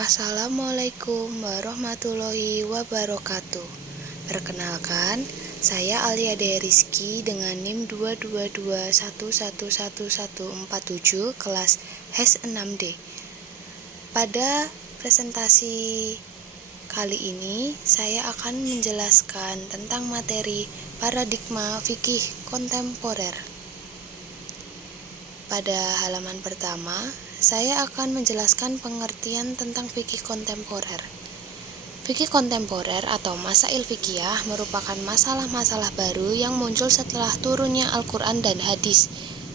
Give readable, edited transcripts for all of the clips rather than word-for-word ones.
Assalamualaikum warahmatullahi wabarakatuh. Perkenalkan, saya Alia Rizky dengan NIM 222111147 kelas HES 6D. Pada presentasi kali ini, saya akan menjelaskan tentang materi paradigma fikih kontemporer. Pada halaman pertama, saya akan menjelaskan pengertian tentang fikih kontemporer. Fikih kontemporer atau masail fikih merupakan masalah-masalah baru yang muncul setelah turunnya Al-Quran dan hadis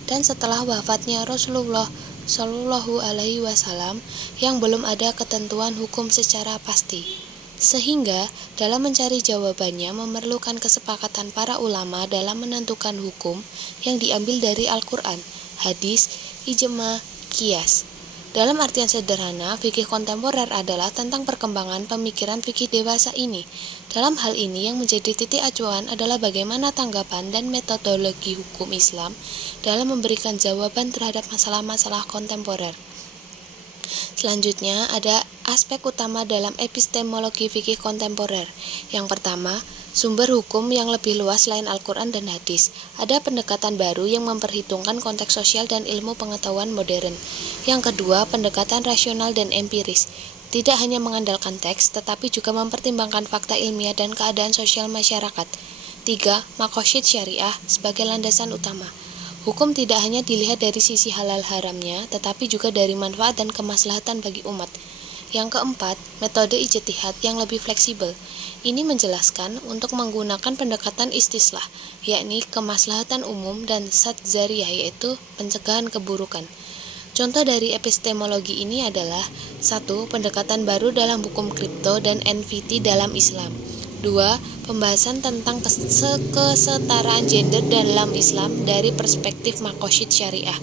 dan setelah wafatnya Rasulullah Shallallahu Alaihi Wasallam yang belum ada ketentuan hukum secara pasti. Sehingga dalam mencari jawabannya memerlukan kesepakatan para ulama dalam menentukan hukum yang diambil dari Al-Quran, hadis, ijma, qiyas. Dalam artian sederhana, fikih kontemporer adalah tentang perkembangan pemikiran fikih dewasa ini. Dalam hal ini yang menjadi titik acuan adalah bagaimana tanggapan dan metodologi hukum Islam dalam memberikan jawaban terhadap masalah-masalah kontemporer. Selanjutnya ada aspek utama dalam epistemologi fikih kontemporer. Yang pertama, sumber hukum yang lebih luas selain Al-Quran dan hadis. Ada pendekatan baru yang memperhitungkan konteks sosial dan ilmu pengetahuan modern. Yang kedua, pendekatan rasional dan empiris. Tidak hanya mengandalkan teks, tetapi juga mempertimbangkan fakta ilmiah dan keadaan sosial masyarakat. 3. Maqasid syariah sebagai landasan utama. Hukum tidak hanya dilihat dari sisi halal haramnya, tetapi juga dari manfaat dan kemaslahatan bagi umat. Yang keempat, metode ijtihad yang lebih fleksibel. Ini menjelaskan untuk menggunakan pendekatan istislah, yakni kemaslahatan umum dan sad zariyah, yaitu pencegahan keburukan. Contoh dari epistemologi ini adalah 1. Pendekatan baru dalam hukum kripto dan NFT dalam Islam. 2. Pembahasan tentang kesetaraan gender dalam Islam dari perspektif maqasid syariah.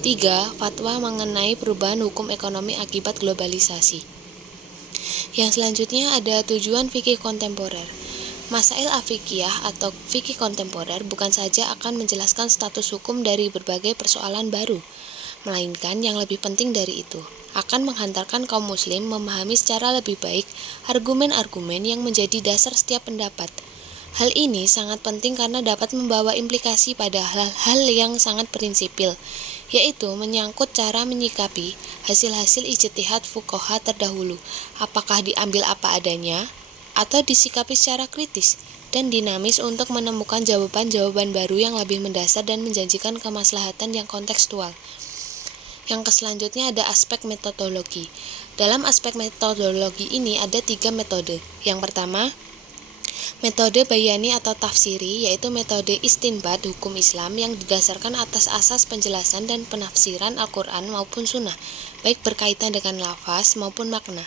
3. Fatwa mengenai perubahan hukum ekonomi akibat globalisasi. Yang selanjutnya ada tujuan fikih kontemporer. Masail afikiyah atau fikih kontemporer bukan saja akan menjelaskan status hukum dari berbagai persoalan baru, melainkan yang lebih penting dari itu, akan menghantarkan kaum muslim memahami secara lebih baik argumen-argumen yang menjadi dasar setiap pendapat. Hal ini sangat penting karena dapat membawa implikasi pada hal-hal yang sangat prinsipil, yaitu menyangkut cara menyikapi hasil-hasil ijtihad fuqaha terdahulu, apakah diambil apa adanya atau disikapi secara kritis dan dinamis untuk menemukan jawaban-jawaban baru yang lebih mendasar dan menjanjikan kemaslahatan yang kontekstual. Yang selanjutnya ada aspek metodologi. Dalam aspek metodologi ini ada 3 metode. Yang pertama, metode bayani atau tafsiri, yaitu metode istinbat hukum Islam yang didasarkan atas asas penjelasan dan penafsiran Al-Quran maupun Sunnah, baik berkaitan dengan lafaz maupun makna.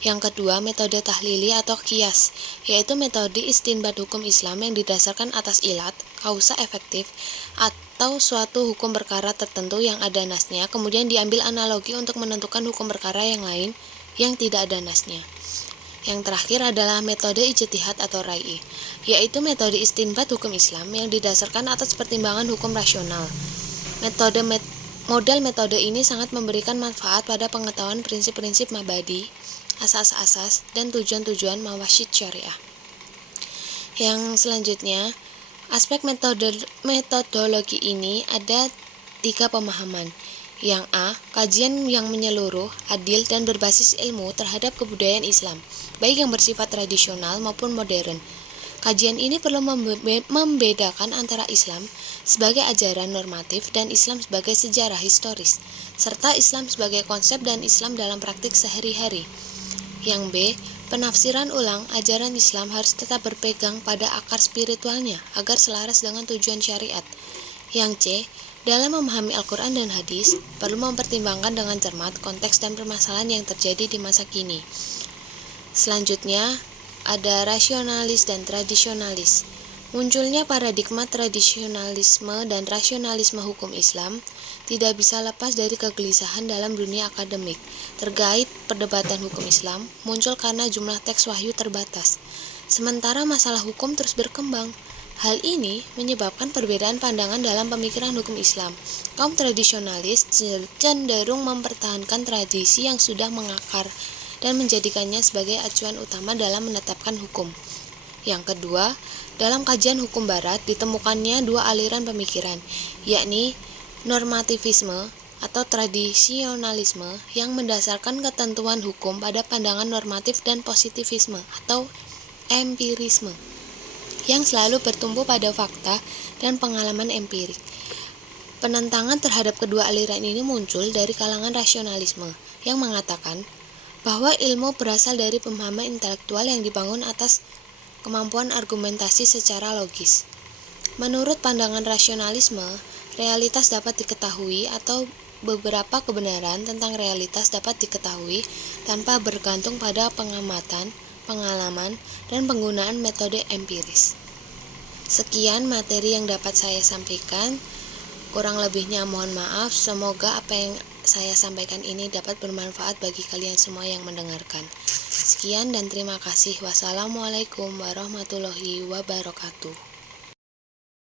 Yang kedua, metode tahlili atau qiyas, yaitu metode istinbat hukum Islam yang didasarkan atas ilat, kausa efektif, atau suatu hukum perkara tertentu yang ada nasnya, kemudian diambil analogi untuk menentukan hukum perkara yang lain yang tidak ada nasnya. Yang terakhir adalah metode ijtihad atau rai'i, yaitu metode istinbat hukum Islam yang didasarkan atas pertimbangan hukum rasional. Model metode ini sangat memberikan manfaat pada pengetahuan prinsip-prinsip mabadi, asas-asas, dan tujuan-tujuan maqasid syariah. Yang selanjutnya, aspek metodologi ini ada 3 pemahaman. Yang A, kajian yang menyeluruh, adil, dan berbasis ilmu terhadap kebudayaan Islam, baik yang bersifat tradisional maupun modern. Kajian ini perlu membedakan antara Islam sebagai ajaran normatif dan Islam sebagai sejarah historis, serta Islam sebagai konsep dan Islam dalam praktik sehari-hari. Yang B, penafsiran ulang ajaran Islam harus tetap berpegang pada akar spiritualnya agar selaras dengan tujuan syariat. Yang C, dalam memahami Al-Quran dan hadis, perlu mempertimbangkan dengan cermat konteks dan permasalahan yang terjadi di masa kini. Selanjutnya, ada rasionalis dan tradisionalis. Munculnya paradigma tradisionalisme dan rasionalisme hukum Islam tidak bisa lepas dari kegelisahan dalam dunia akademik. Terkait perdebatan hukum Islam muncul karena jumlah teks wahyu terbatas, sementara masalah hukum terus berkembang. Hal ini menyebabkan perbedaan pandangan dalam pemikiran hukum Islam. Kaum tradisionalis cenderung mempertahankan tradisi yang sudah mengakar dan menjadikannya sebagai acuan utama dalam menetapkan hukum. Yang kedua, dalam kajian hukum barat ditemukannya dua aliran pemikiran, yakni normativisme atau tradisionalisme yang mendasarkan ketentuan hukum pada pandangan normatif dan positivisme atau empirisme yang selalu bertumpu pada fakta dan pengalaman empirik. Penentangan terhadap kedua aliran ini muncul dari kalangan rasionalisme yang mengatakan bahwa ilmu berasal dari pemahaman intelektual yang dibangun atas kemampuan argumentasi secara logis. Menurut pandangan rasionalisme, realitas dapat diketahui atau beberapa kebenaran tentang realitas dapat diketahui tanpa bergantung pada pengamatan, pengalaman, dan penggunaan metode empiris. Sekian materi yang dapat saya sampaikan. Kurang lebihnya mohon maaf. Semoga apa yang saya sampaikan ini dapat bermanfaat bagi kalian semua yang mendengarkan. Sekian dan terima kasih. Wassalamualaikum warahmatullahi wabarakatuh.